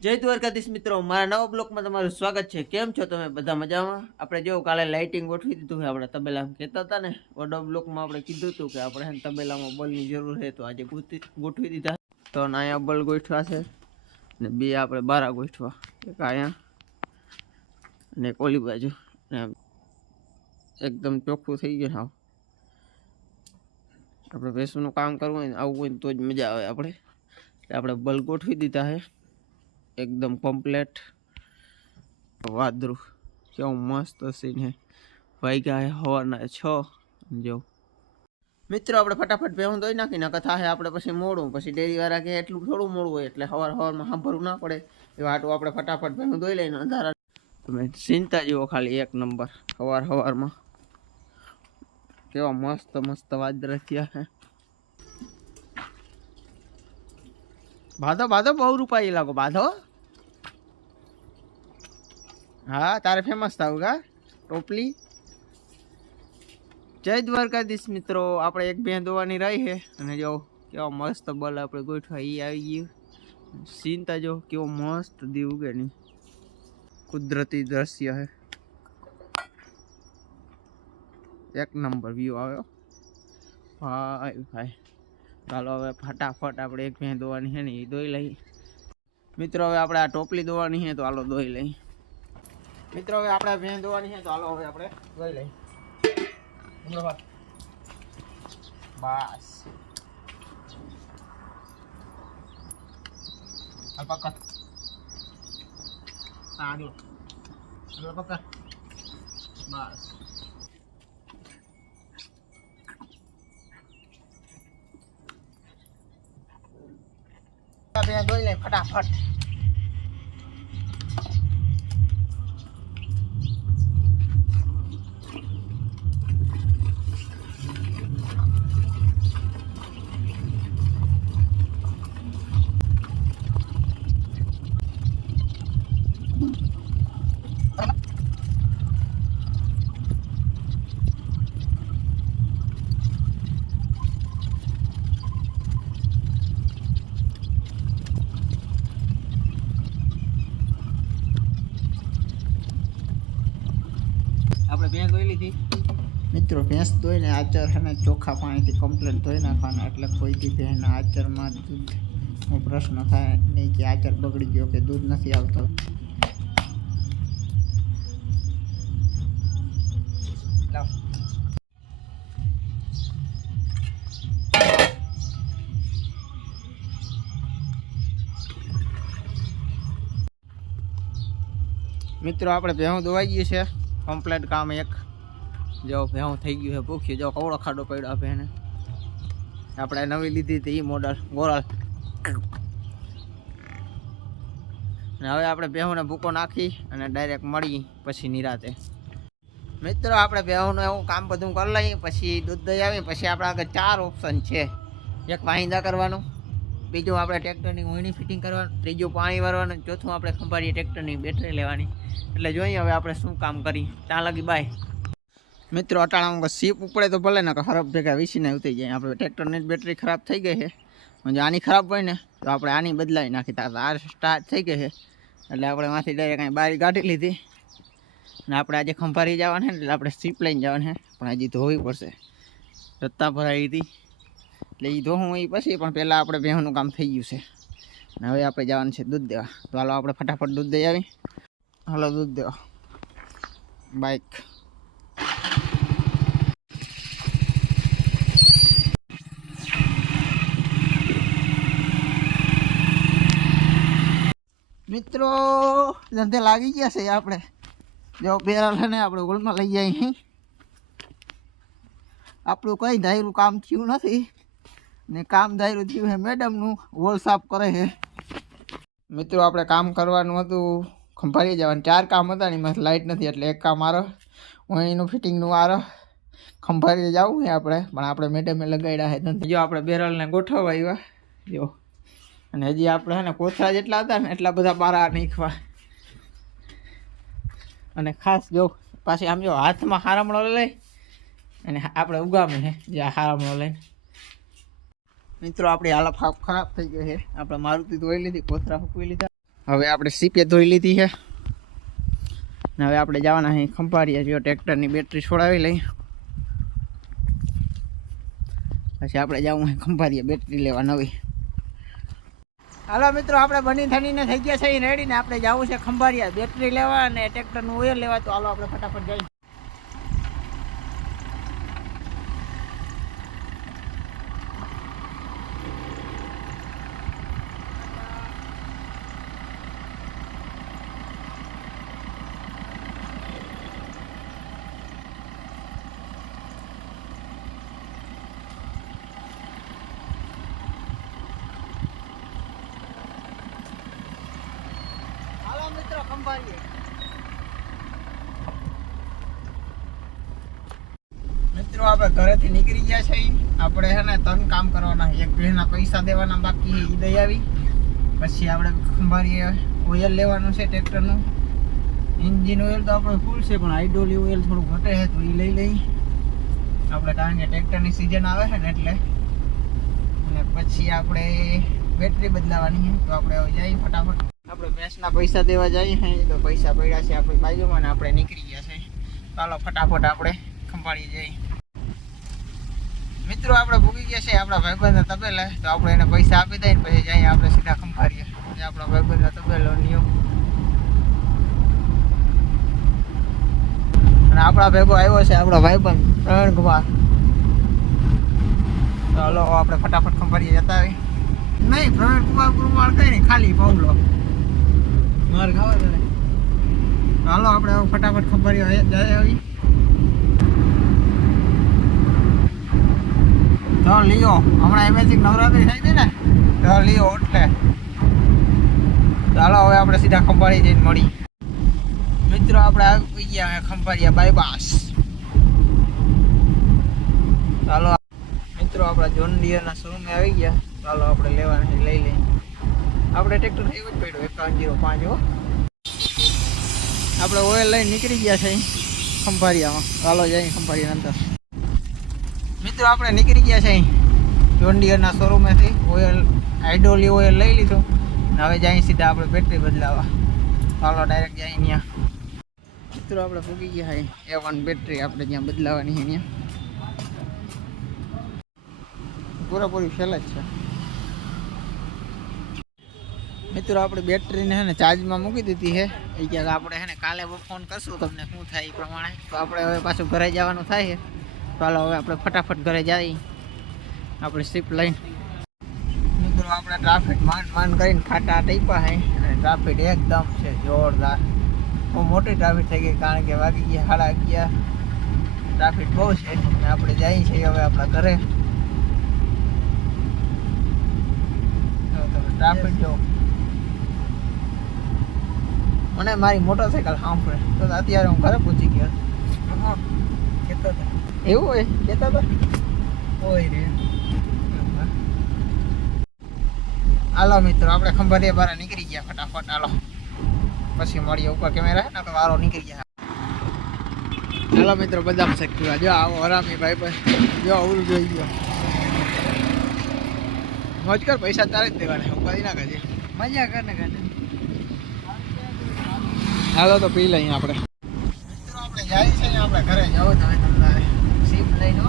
જય દ્વારકાધીશ મિત્રો, મારા નવા બ્લોકમાં તમારું સ્વાગત છે. કેમ છો તમે બધા મજામાં? આપણે જો કાલે લાઇટિંગ ગોઠવી દીધું આપણે તબેલામાં કહેતા હતા ને ઓડો બ્લોકમાં આપણે કીધું હતું કે આપણે તબેલામાં બલની જરૂર છે, તો આજે ગોઠવી દીધા. તો અહીંયા બલ ગોઠવા છે, ને બે આપણે બારા ગોઠવા એક અહીંયા અને એક ઓલી બાજુ. એકદમ ચોખ્ખું થઈ ગયું હાવ આપણે ભેંસનું કામ કરવું હોય ને, આવું હોય તો જ મજા આવે આપણે. આપણે બલ ગોઠવી દીધા છે. એકદમ કમ્પ્લેટ વાદરું કેવું મસ્ત સીન હે વાગ્યા હે હવારના છ. જો. મિત્રો, આપણે ફટાફટ ભેહું દોઈ નાખીને કથા હે આપણે પછી મોડું, પછી ડેરીવાળા કે એટલું થોડું મોડું હોય એટલે હવાર હવારમાં સાંભળવું ના પડે. એ વાટું આપણે ફટાફટ ભેહું દોઈ લઈને અંધારા તમે ચિંતા જુઓ ખાલી એક નંબર, હવાર હવારમાં. કેવા મસ્ત મસ્ત વાદરા થયા હે બાધો બાધો બહુ રૂપાઈ લાગો બાધો હા, તારે ફેમસ થવું કા? ટોપલી? જય દ્વારકાધીશ મિત્રો, આપણે એક બેન દોવાની રહી છે. અને જો, કેવા મસ્ત બલ આપણે ગોઠવા એ આવી ગયું. સીનતા જો, કેવો મસ્ત દીવ કે નહીં કુદરતી દ્રશ્ય છે. એક નંબર વ્યૂ આવ્યો. ભાઈ ભાઈ. ચાલો હવે ફટાફટ આપણે એક ભેં દોવાની છે ને એ દોઈ લઈ મિત્રો, હવે આપણે આ ટોપલી દોવાની છે, તો હાલો દોઈ લઈ મિત્રો, હવે આપણે ભેં દોવાની છે, તો હાલો હવે આપણે દોઈ લઈ બસ. હાલ પકડ. બસ. ભેં દોઈ લઈએ ફટાફટ. આપણે ભેં ધોઈ લીધી. મિત્રો ભેંસ ધોઈને આચર છે ને ચોખ્ખા પાણીથી કમ્પ્લેટ ધોઈ નાખવાના. એટલે કોઈથી ભેંસના આચરમાં દૂધનો પ્રશ્ન થાય નહીં કે આચર બગડી ગયો કે દૂધ નથી આવતો. મિત્રો આપણે ભેહું દોવાઈ ગયું છે. કમ્પ્લેટ કામ એક. જો ભેહું થઈ ગયું છે ભૂખ્યું. જો કવડો ખાડો પડ્યો એને. આપણે નવી લીધી હતી એ મોડલ ગોરલ અને હવે આપણે ભેહુંને ભૂકો નાખી અને ડાયરેક્ટ મળી પછી નિરાતે. મિત્રો, આપણે ભેહુંનું એવું કામ બધું કરી લઈએ, પછી દૂધ દઈ આવી પછી આપણા આગળ ચાર ઓપ્શન છે. એક વાહિંદા કરવાનું બીજું આપણે ટ્રેક્ટરની ઊંઘણી ફિટિંગ કરવાનું, ત્રીજું પાણી ભરવાનું, ચોથું આપણે ખંભાળીએ ટ્રેક્ટરની બેટરી લેવાની. એટલે જોઈએ હવે આપણે શું કામ કરી ત્યાં લગી બાય મિત્રો, અટાણામાં સીપ ઉપડે તો ભલે ને ખરાબ ભેગા વીસીને ઉતરી જાય. આપણે ટ્રેક્ટરની જ બેટરી ખરાબ થઈ ગઈ છે. આની ખરાબ હોય ને, તો આપણે આની બદલાવી નાખી. આ સ્ટાર્ટ થઈ ગઈ છે. એટલે આપણે માંથી ડાયરેક્ટ અહીં બારી કાઢી લીધી. અને આપણે આજે ખંભારી જવાના એટલે આપણે સીપ લઈને જવાના પણ હજી ધોવી પડશે. રત્તા ભરાઈ હતી. એટલે એ ધોવું એ પછી પણ પહેલાં આપણે ભેહનું કામ થઈ ગયું છે. અને હવે આપણે જવાનું છે દૂધ દેવા. તો હાલો આપણે ફટાફટ દૂધ દઈ આવી. હાલો, દૂધ દેવા. બાઇક મિત્રો, ધંધે લાગી ગયા છે આપણે. જો બેરા લઈને આપણે ઓળમાં લઈ જાય અહીં આપણું કંઈ ધાર્યું કામ થયું નથી. ને કામ ધાર્યું થયું છે મેડમનું વોલ સાફ કરે છે મિત્રો, આપણે કામ કરવાનું હતું. ખંભાળી જવાનું. ચાર કામ હતા ને એમાં લાઇટ નથી, એટલે એક કામ આરો વણીનું ફિટિંગનું આરો ખંભાળી જવું છે આપણે. પણ આપણે મેડમે લગાડ્યા છે. જો આપણે બેરલને ગોઠવવા આવ્યા. જો. અને હજી આપણે છે ને કોથળા જેટલા હતા ને એટલા બધા બારા નીખવા. અને ખાસ જો, પાછી આમ જો હાથમાં હારામણો લઈ. અને આપણે ઉગામે છે જે હારમણો લઈને. મિત્રો, આપણી હાલત ખરાબ થઈ ગઈ છે. આપણે મારુતિ ધોઈ લીધી, કોથરા ફૂકવી લીધા. હવે આપણે સીપે ધોઈ લીધી છે. ને હવે આપણે જવાના અહીં ખંભાળીએ જો ટ્રેક્ટરની બેટરી છોડાવી લઈ પછી આપણે જવું અહીં ખંભાળીએ બેટરી લેવા નવી. હાલો મિત્રો, આપણે બની થનીને થઈ ગયા છે રેડી ને આપણે જવું છે ખંભાળીયા બેટરી લેવા અને ટ્રેક્ટરનું ઓઇલ લેવા. તો હાલો આપણે ફટાફટ જઈએ હાલો મિત્રો, આપણે ઘરેથી નીકળી ગયા છે આપણે છે ને ત્રણ કામ કરવાના એક ભેના પૈસા દેવાના બાકી દઈ આવી. પછી આપણે ઓઇલ લેવાનું છે, ટ્રેક્ટરનું. એન્જિન ઓઇલ તો આપણે ફૂલ છે, પણ આઈડોલી ઓઇલ થોડું ઘટે છે, તો એ લઈ લઈ. આપણે કારણ કે ટ્રેક્ટરની સિઝન આવે છે ને એટલે. અને પછી આપણે બેટરી બદલાવાની તો આપણે જઈએ ફટાફટ. ભેંસના પૈસા દેવા જઈએ હે, તો પૈસા પડ્યા છે આપણી બાજુમાં ને આપણે નીકળી ગયા છે. ચાલો ફટાફટ આપણે ખંભાળી જઈએ. મિત્રો, આપણે ભૂગી ગયા છે આપણા ભાઈબંધ તબેલા, તો આપણે એને પૈસા આપી દઈએ પછી જઈએ આપણે સીધા ખંભાળીએ. આપણા ભાઈબંધના તબેલો નિયમ અને આપણા ભેગો આવ્યો છે આપણો ભાઈબંધ, પ્રવીણ કુમાર. ચાલો, આપણે ફટાફટ ખંભાળીએ જતા આવી નહીં, પ્રવીણ કુમાર કુમાર કઈ નહીં, ખાલી પાવલો માર આપણે ફટાફટ ખબર જાય આવી. લિયો, હમણાં એમેજિક નવરાત્રી થઈ હતી ને તો લીઓ એટલે ચાલો હવે આપણે સીધા ખંભાળી જઈને મળી. મિત્રો, આપણે આવી ગયા ખંભાળીયા બાયપાસ ચાલો મિત્રો, આપણા જોન ડિયરના શોરૂમે આવી ગયા. ચાલો આપણે લેવાના લઈ લઈએ. આપણે ટ્રેક્ટર એવું જ પડ્યું એકાવન જીરો, પાંચ, હો. આપણે ઓઇલ લઈને નીકળી ગયા છે ખંભારિયામાં. ચાલો જાય ખંભારિયા અંદર. મિત્રો, આપણે નીકળી ગયા છે જોન્ડિયરના શોરૂમેથી ઓઇલ હાઇડ્રોલી ઓઇલ લઈ લીધું. અને હવે જઈએ સીધા આપણે બેટરી બદલાવા. ચાલો ડાયરેક્ટ જઈએ ત્યાં મિત્રો, આપણે પૂગી ગયા છે એ વન બેટરી આપણે ત્યાં બદલાવાની છે ત્યાં પૂરેપૂરી ફેલ જ છે. મિત્રો, આપણે બેટરીને હે ને ચાર્જમાં મૂકી દીધી છે. એ ક્યાંક આપણે હે ને કાલે ફોન કરશું તમને શું થાય એ પ્રમાણે. તો આપણે હવે પાછું ઘરે જવાનું થાય છે. ચાલો હવે આપણે ફટાફટ ઘરે જઈએ. આપણે સીપ લઈને. મિત્રો, આપણે ટ્રાફિક માન માન કરીને ખાટા ટીપા છે. અને ટ્રાફિક એકદમ છે, જોરદાર. બહુ મોટી ટ્રાફિક થઈ ગઈ, કારણ કે વાગી ગયા સાડા અગિયાર. ટ્રાફિક બહુ છે. અને આપણે જઈએ છીએ હવે આપણા ઘરે. તમે ટ્રાફિક જો મને મારી મોટરસાઇકલ સાંભળે. તો અત્યારે હું ઘરે પહોંચી ગયો. એવું હોય? કેતા હતા? હોય રે. હાલો મિત્રો આપણે ખંભાળિયા બારા નીકળી ગયા ફટાફટ. હાલો. પછી મળીએ ઉપર કેમેરા ને તો વારો નીકળી ગયા હાલો મિત્રો બદામ શેકવા જો આવો હરામી ભાઈ ભાઈ જો ઉલ જોઈ ગયો. મોજ કર પૈસા તારે જ દેવાના ઉપાધિ ના કરજે મજા કર ને કર હાલો તો પી લઈએ આપણે. આપણે જાય છે આપણે ઘરે જવું તો હવે સીપ લઈને.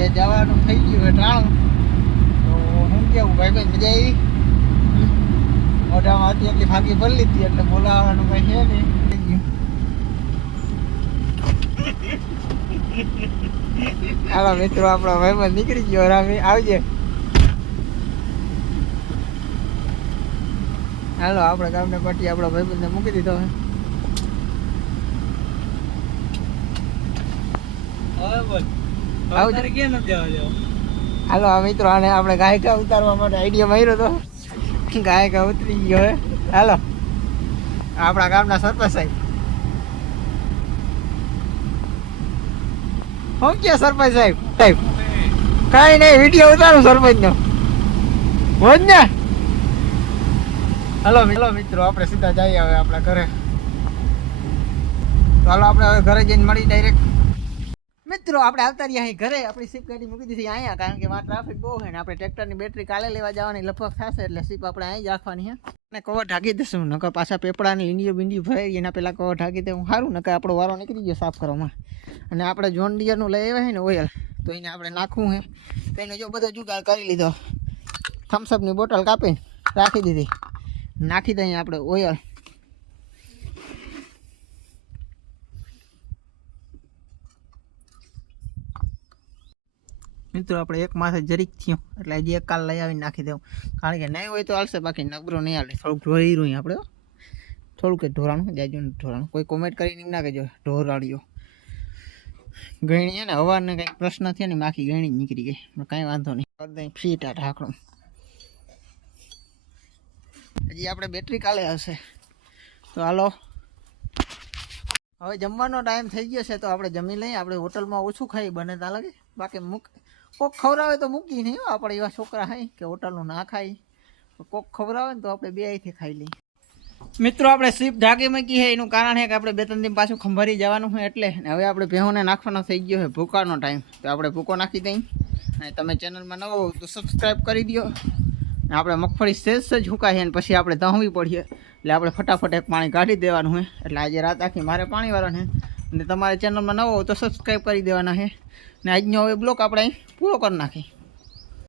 એ જવાનું થઈ ગયું છે ટાણું. તો હું કેવું ભાઈ ભાઈ મજા આવી? મોઢામાં હતી એટલી ફાંકી ભરી લીધી એટલે બોલાવવાનું કઈ છે નહીં. થઈ ગયું. હાલો મિત્રો, આપણો ભાઈબંધ નીકળી ગયો. રામી, આવજે. હાલો આપણે ગામને પાટી આપણા ભાઈબંધને મૂકી દીધો હાલો આ મિત્રો આને આપણે ગાયકા ઉતારવા માટે આઈડિયા માર્યો તો. ગાયકા ઉતરી ગયો હે. હાલો આપણા ગામના સરપંચ સાહેબ. હું ક્યાં સરપંચ સાહેબ? સાહેબ કાંઈ નહીં વીડિયો ઉતારું સરપંચનો. હોજ ને. હલો હલો મિત્રો, આપણે સીધા જઈએ હવે આપણા ઘરે. ચાલો આપણે હવે ઘરે જઈને મળી ડાયરેક્ટ મિત્રો, આપણે આવતા રહ્યા અહીં ઘરે. આપણી સીપ ગાડી મૂકી દીધી અહીંયા, કારણ કે માં ટ્રાફિક બહુ હોય ને આપણે ટ્રેક્ટરની બેટરી કાલે લેવા જવાની લગભગ થશે, એટલે સીપ આપણે અહીં જ રાખવાની છે. અને કવર ઢાંકી દઈશું, નકર પાછા પેપડાની ઈંડીઓ બીંડી ભરાઈ એના પહેલાં કવર ઢાંકી દે, હું સારું નકર આપણો વારો નીકળી ગયો સાફ કરવામાં અને આપણે જોન ડિયરનું લઈ આવ્યા છે ને ઓઇલ તો એને આપણે નાખવું છે. તો એને જો બધો જુગાડ કરી લીધો. થમ્સઅપની બોટલ કાપી રાખી દીધી. નાખી દઈએ આપણે ઓઇલ મિત્રો, આપણે એક માથે જરીક થયું. એટલે હજી એક કાલ લઈ આવીને નાખી દેવું. કારણ કે નહીં હોય તો હાલશે, બાકી નબરો નહીં હાલે. થોડુંક ઢોરી રહ્યું આપણે થોડુંક ઢોરાણું જાજુ ઢોરાણું. કોઈ કોમેન્ટ કરીને એમ ના કહેજો. ઢોરાળ્યો ગણી છે ને હવાને કંઈક પ્રશ્ન થયો ને માખી ગણી નીકળી ગઈ. કાંઈ વાંધો નહીં. ફીટ આ ઢાંકણું. હજી આપણે બેટરી કાલે આવશે તો હાલો. હવે જમવાનો ટાઈમ થઈ ગયો છે, તો આપણે જમી લઈએ. આપણે હોટલમાં ઓછું ખાઈ બને ત્યાં લાગે. બાકી મૂક, કોક ખવડાવે તો મૂકી નહીં આપણે એવા છોકરા ખાઈ કે હોટલનું ના ખાઈ કોક ખવડાવે ને તો આપણે બે અહીંથી ખાઈ લઈએ. મિત્રો, આપણે સીપ ઢાકી મૂકી છે એનું કારણ છે કે આપણે બે ત્રણ દિન પાછું ખંભારી જવાનું હોય એટલે. હવે આપણે ભેહોને નાખવાનો થઈ ગયો છે ભૂકાનો ટાઈમ તો આપણે ભૂકો નાખી દઈએ. અને તમે ચેનલમાં નવો તો સબસ્ક્રાઈબ કરી દો આપણે મગફળી સેજ સેજ હુકાય ને પછી આપણે દહવી પડીએ. એટલે આપણે ફટાફટ એક પાણી કાઢી દેવાનું છે એટલે આજે રાત આખી મારે પાણી વાળવાનું છે અને તમારે ચેનલમાં નવો હોય તો સબસ્ક્રાઈબ કરી દેવાના છે ને આજનો હવે બ્લોક આપણે પૂરો કરી નાખી